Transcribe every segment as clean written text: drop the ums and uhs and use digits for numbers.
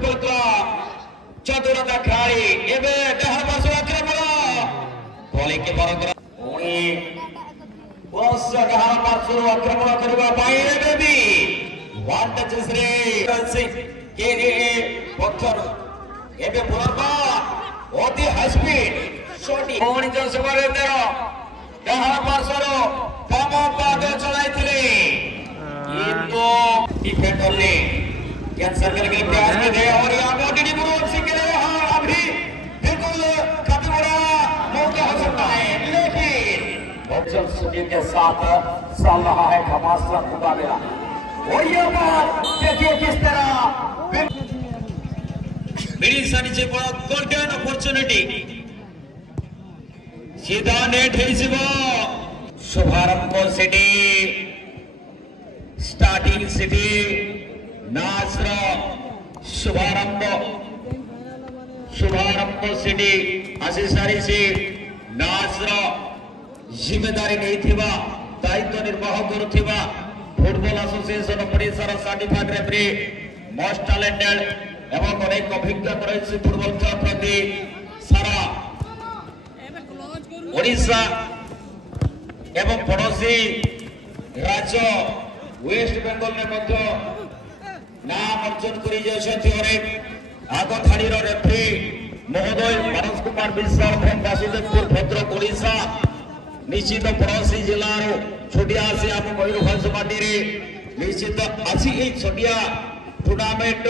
Football club चतुरता खेलाड़ी एबे डाहार पार्श्व आक्रमण गोली के बरंग पुणी बस डाहार पार्श्व आक्रमण करबा पाई एबे भी वन टचेस रे के पत्थर एबे पुनर्बार अति हाई स्पीड शॉट पुणी जो समय तेरो डाहार पार्श्व बाम पाद चलाइथिले किंतु डिफेंडर ने कैंसर करके प्रयास में थे और यहाँ पर टीडी बुरुम सिंह के लिए हाँ अभी बिल्कुल काफी बड़ा मौका हो सकता है लेकिन बच्चन सुनील के साथ चल रहा है घमासान मुकाबला और ये बात देखिए किस तरह मेरी सानी से बड़ा गोल्डन अपॉर्चुनिटी सीधा नेट है इसीबो शुभारंभ सिटी स्टार्टिंग सिटी नासर शुभारंभ सिटी आसी सारी से नासर जिम्मेदारी नहीं थिबा दायित्व निर्वाह करुथिबा फुटबॉल एसोसिएशन ओडिशार सर्टिफाइड रेफरी मोस्ट टैलेंटेड एवं अनेक अभिज्ञता रही फुटबॉल खेल प्रति सारा ओडिशा एवं पड़ोसी राज्य वेस्ट बेंगल में मध्य नाम अर्जन करी आग थाड़ीर रेफ्री महोदय मनोज कुमार विश्वाल फ्रॉम वासुदेवपुर भद्रक ओडिशा निश्चित पड़ोसी जिलार छोटिया आसी आम मयूरभंज माटी निश्चित आसी छोटिया टूर्णामेंट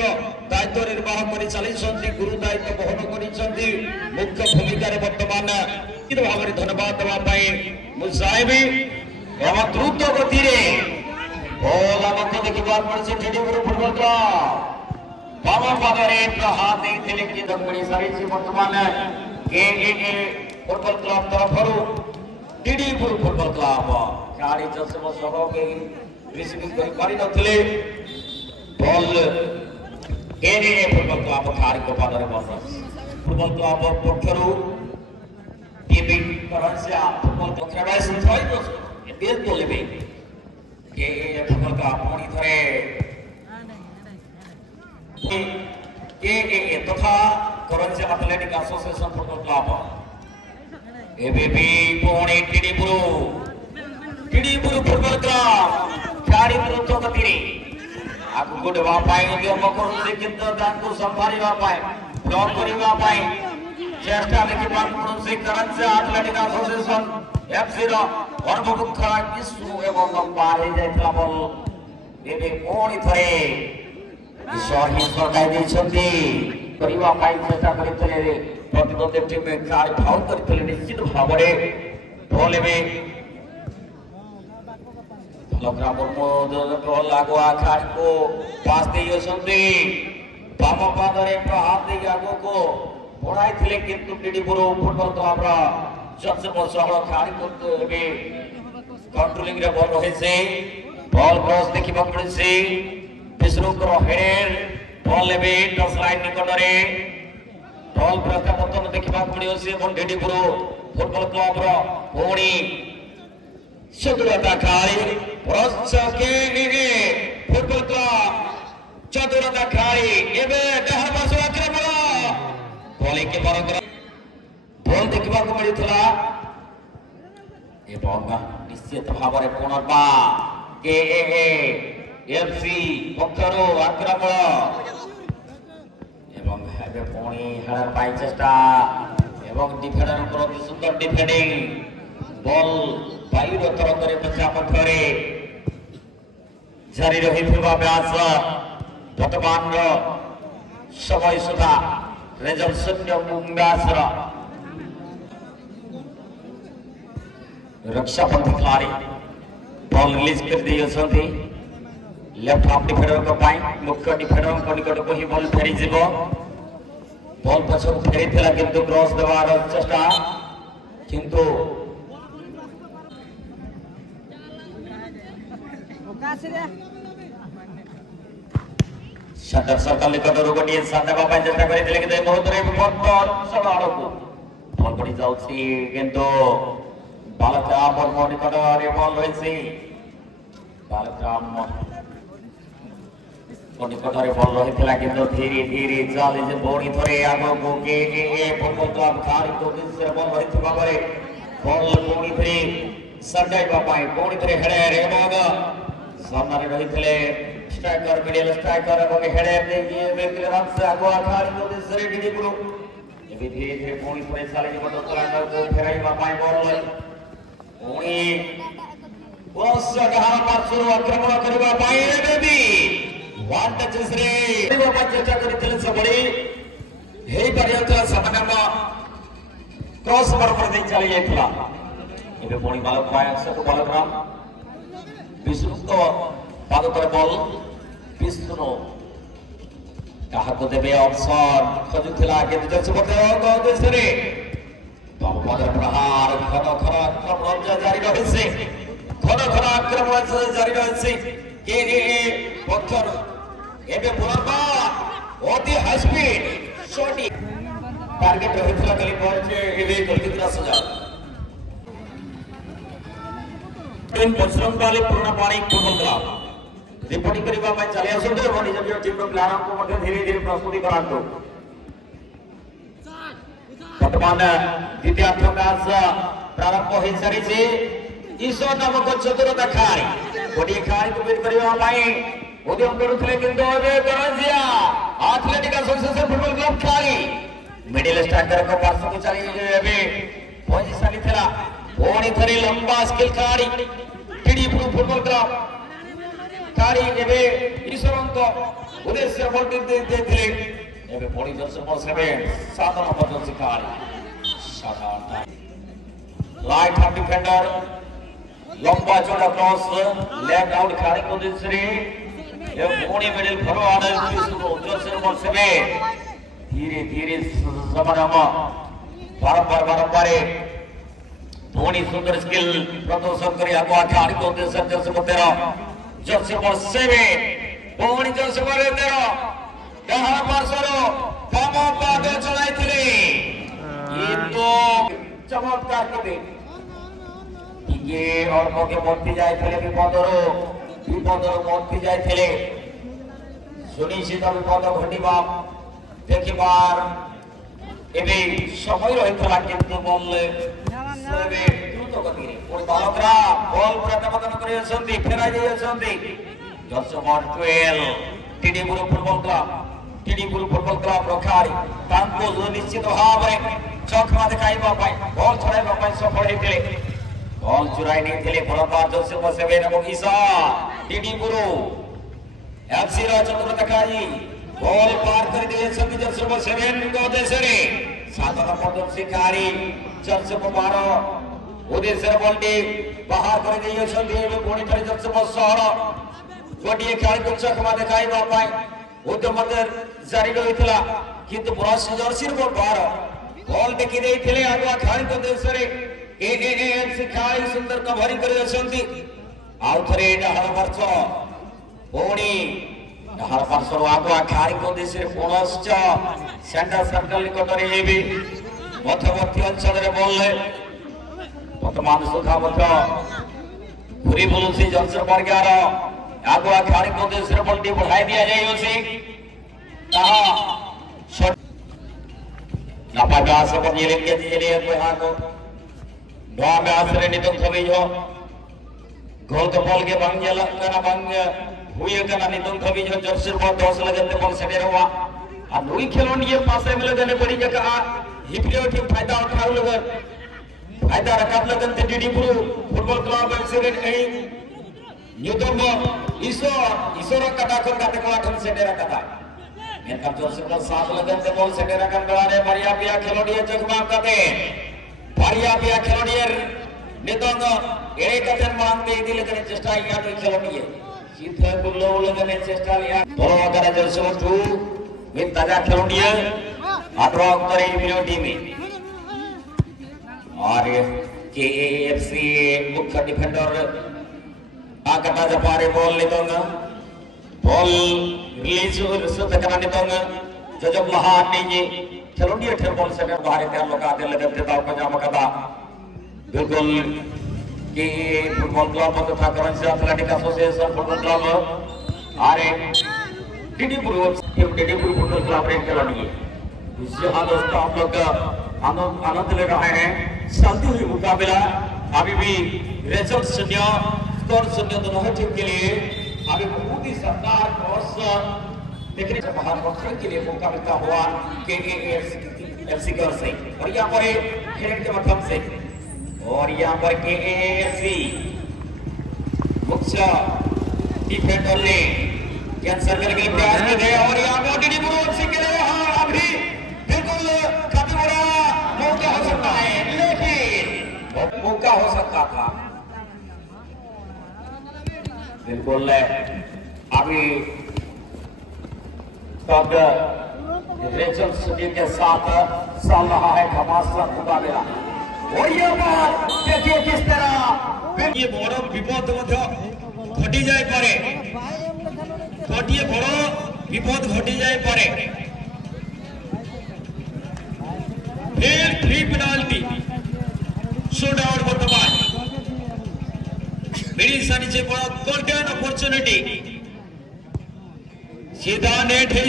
दायित्व निर्वाह कर चली गुरु दायित्व बहन कर मुख्य भूमिका बर्तमान भाव धन्यवाद देवाई मुझे चाहबी एवं द्रुत गति बॉल आमको देखा पड़े टीडीपुर फुटबॉल क्लब बाम पादरे हाथ देते कि दक्षिणी सारी बर्तमान फुटबॉल क्लब तरफ टीडीपुर फुटबॉल क्लब खेलाड़ी चषम सह रिसीविंग कर पारि नथिले बॉल फुटबॉल क्लब खेलाड़ी को पादरे बस फुटबॉल क्लब पक्षरु टीम करंसिया फुटबॉल खेलाड़ी सुथाई बेस बोलबे के फुटबॉल क्लब पुणी थरे के तथा करंसिया athletic association football club ABP पुणी टीडीपुर फुटबॉल क्लब खेलाड़ी द्रुत गति रे आगु गोडवा पाई उद्यम करूछि किंतु तांको संभाळिबा पाई ब्लॉक करिबा पाई चेष्टा देखिबा पड़ुछि करंसिया एथलेटिक एसोसिएशन एफसी रो अर्भमुख किसु एवं पार हो जाइतला बॉल एबे पुणी थरे सही सरकाई देछंती करिबा पाई चेष्टा करितले प्रतिद्वंदी टीम में खेलाड़ी फाउल करथिले निश्चित भाव में बॉल में लकरा प्रमोद लागुआ खेलाड़ी को पास देइछंती बाम पादरे हाथ दे आगो को बढ़ाई थिले किंतु टीडीपुर फुटबॉल क्लब रा सबसे सहल खेलाड़ी को एबे कंट्रोलिंग रे बॉल रहिसे बॉल क्रॉस देखिबा पड़िसे विष्णुकर हेडर बॉल एबे टच लाइन निकट रे बॉल प्रत्यावर्तन देखा पड़ो से टीडीपुर फुटबॉल क्लब पुणी चतुरता खेलाड़ी फुटबॉल क्लब चतुरता खेलाड़ी एबे डाहार पार्श्व आक्रमण गोली के बरंग बॉल देखा मिलता निश्चित भाव में पुनर्बार के एफसी पक्षरु आक्रमण पुणी हेडर पाई चेष्टा एवं डिफेंडर अति सुंदर डिफेंडिंग बॉल वायुर तरंग बचा मध्य जारी रही मैच वर्तमान समय सुधा रिजल्ट शून्य मैच रक्षापंथी खिलाड़ी बॉल रिलीज कर दी लेफ्ट हाफ डिफेंडर मुख्य डिफेंडर निकट को ही बॉल फेरी बॉल पछक फेरी किंतु क्रॉस देवार चेष्टा किंतु शटर सर्कल निकट गोटे साथ देवा चेष्टा करते कि बहुत बॉल पड़ी जाऊँगी किंतु बालकराम मुर्मू निकट बॉल रही बालकराम निकटरे बल रही किंतु धीरे धीरे चली जे बड़ी थरे आगो को के फुटबॉल क्लब खाली तो से बल रही बल पुणी थे सजाइबा पुणी थे हेडर एवं सामने रही स्ट्राइकर मिडिल स्ट्राइकर एवं हेडर देखिए रन से आगो खाली तो से धीरे धीरे पुणी थे चली को फेराइबा बल पुणी बस डहार पार्श्व आक्रमण करबा बेबी वन टचेस रे चर्चा करथिले सबड़ी हे परियंतला सामान्य क्रॉस बराबर दे चली जाइतला एबे पुणी बालक पाय सब बालकराम विष्णु तो पादकर बॉल विष्णु कहा को देबे अवसर खजुथिला के जज बते को देसरे तो पदर प्रहार खन खन आक्रमण जारी रहिसे खन खन आक्रमण जारी रहिसे के पत्थर एबे पुनर्बार अति हाई स्पीड शॉट टार्गेट रहितला कली पहुंचे एबे गोलकीपर सजा टीम परिश्रम वाले पूर्ण पानी फुटबॉल क्लब रिपोर्टिंग करबा ପାଇଁ चले आसुंदे और निज निज टीम रो प्लेयर को मध्ये धीरे धीरे प्रस्तुति करांतो वर्तमान द्वितीय मैच प्रारंभ हो सारी छे ईश्वर नामक चतुरता खारी गोटी खारी को विन करबा ପାଇଁ उद्यम करुथले किंतु एबे करजिया एथलेटिक एसोसिएशन फुटबॉल क्लब खाली मिडिल स्ट्राइकर को पास को चली एबे पहुंची साली थला ओणी थरी लंबा स्किल खाड़ी टीडी फुटबॉल क्लब खाड़ी एबे ईश्वरंत उद्देश्य बॉल देथिले एबे बड़ी जोर से बॉल सेबे 7 नंबर जोर से खाड़ी साधारण राइट हैंड डिफेंडर लंबा चौड़ा क्रॉस लेफ्ट आउट खाड़ी को दूसरी ये पुणी मिडिल फॉरवर्ड जोर से बॉल सेबे धीरे धीरे समारामा बारंबार पुणी सुंदर स्किल प्रदर्शन करी आगो खाड़ी को दूसरा जोर से 13 जोर से बॉल सेबे पुणी जोर से बॉल 13 डहार पार्श्वरो बाम पाद चलाइथिले किंतु चमत्कार करे ये और मोके मोती जाइथिले विपदरो मोती जाइथिले सुनिश्चित विपद घटिबा देखिबार एबे समय रहितला किंतु बॉल सेबे द्रुत गति रे और बालकरा बॉल प्रतिबंधन करे असंती फेराई दे असंती just about 12 TD Guru football club रखारी तांको निश्चित भाव रे चौकमा देखाइबा पाई बॉल छड़ाइबा पाई सफल हेतिले बॉल चुराई नहीं थिले फलंदाज जोर से बसेबे न ईसा टीडी गुरु एफसी रो चतुरता खाई बॉल पार कर दिए छंदी जोर से बसेबे को देसरे 7 नंबर जोर से खारी जोर से 12 उद्देश्य बॉल टी बाहर कर दिए छंदी में कोणी थरी जोर से 16 गोटिए खेल को चकमा देखाइबा पाई उद्यम मंदिर जारी रहितला किंतु ब्रश जर्सी को 12 बॉल देखि देथिले आगवा खाली को देसरे एएएएफसी खाली सुंदर कवरी करे असंती आउ थरे डहार वर्ष ओणी डहार वर्ष आगवा खाली को देसरे पुनश्च सेंटर सर्कल निकटरे हेबी मध्यवर्ती अंचल रे बॉल वर्तमान सुधा मध्य घुरी बुलुसी जंसर वर्गार आगवा खाली को देसरे बॉल टी बढ़ाई दिया जाइयोसी ताहा नापागा सब येलेन के दिले तो हाको दोआ में आसरे नितम थबी जो गोल के बॉल के बंग जला कना बंग हुई कना नितम थबी जो जर्सी बॉल 10 लगते बॉल सेटे रवा आ दुई खिलोन ये पासे में लगने पड़ी जगह हिपलियो टीम फायदा उठाउ लगन फायदा रकब लगन ते टीडी गुरु फुटबॉल क्लब एक्सीडेंट ए नितम ईश्वर कटा को काटे को ठन सेटे रखता मेन जर्सी बॉल 7 लगन ते बॉल सेटे रखन गलारे परिया पिया खिलोडिया जगमा कते परिया पिया खिलोडियर नितंग एक कथन मांगते इदी लगने चेष्टा या तो खिलोडिये सीधे गुल्लो लगने चेष्टा लिया बोलो अगर जर्सी 2 विन ताजा खिलोडिया आठवां उत्तरी वीडियो टीम और केएफसी मुख्य डिफेंडर आकटा जपारे बॉल नितंग बॉल रिलीज सुध करना नितंग जजब महान नहीं खिलोडिया ठेर बॉल से बाहर त्यार लोग आते लगते ताव को जाम कदा बिल्कुल कि फुटबॉल क्लब तथा करंसी एथलेटिक एसोसिएशन फुटबॉल क्लब आरे टीडीपुर फुटबॉल क्लब ने खेला नहीं है। यहाँ दोस्तों आप लोग आनंद ले रहे हैं। चलती हुई मुकाबला अभी भी रिजल्ट शून्य स्कोर शून्य दोनों टीम के लिए अभी बहुत ही शानदार क्रॉस देखने से बाहर पहुंचने के लिए मौका मिलता हुआ केएएफसी की ओर से और यहाँ पर हेड के माध्यम से और यहाँ पर केएएफसी मुख्य डिफेंडर ने कैंसर करने के लिए प्रयास किए थे और यहाँ पर टीडीपुर के लिए अभी बिल्कुल काफी बड़ा मौका हो सकता है, लेकिन मौका हो सकता था बिल्कुल अभी तब रेचल सुनील के साथ चल रहा है घमासान मुकाबला और ये बात देखिए किस तरह ये बड़ विपद घटी जाए पारे गोटे बड़ विपद घटी जाए पारे फिर फ्री पेनाल्टी शूट आउट बर्तमान मिली सानी बड़ा गोल्डन अपॉर्चुनिटी सीधा नेट है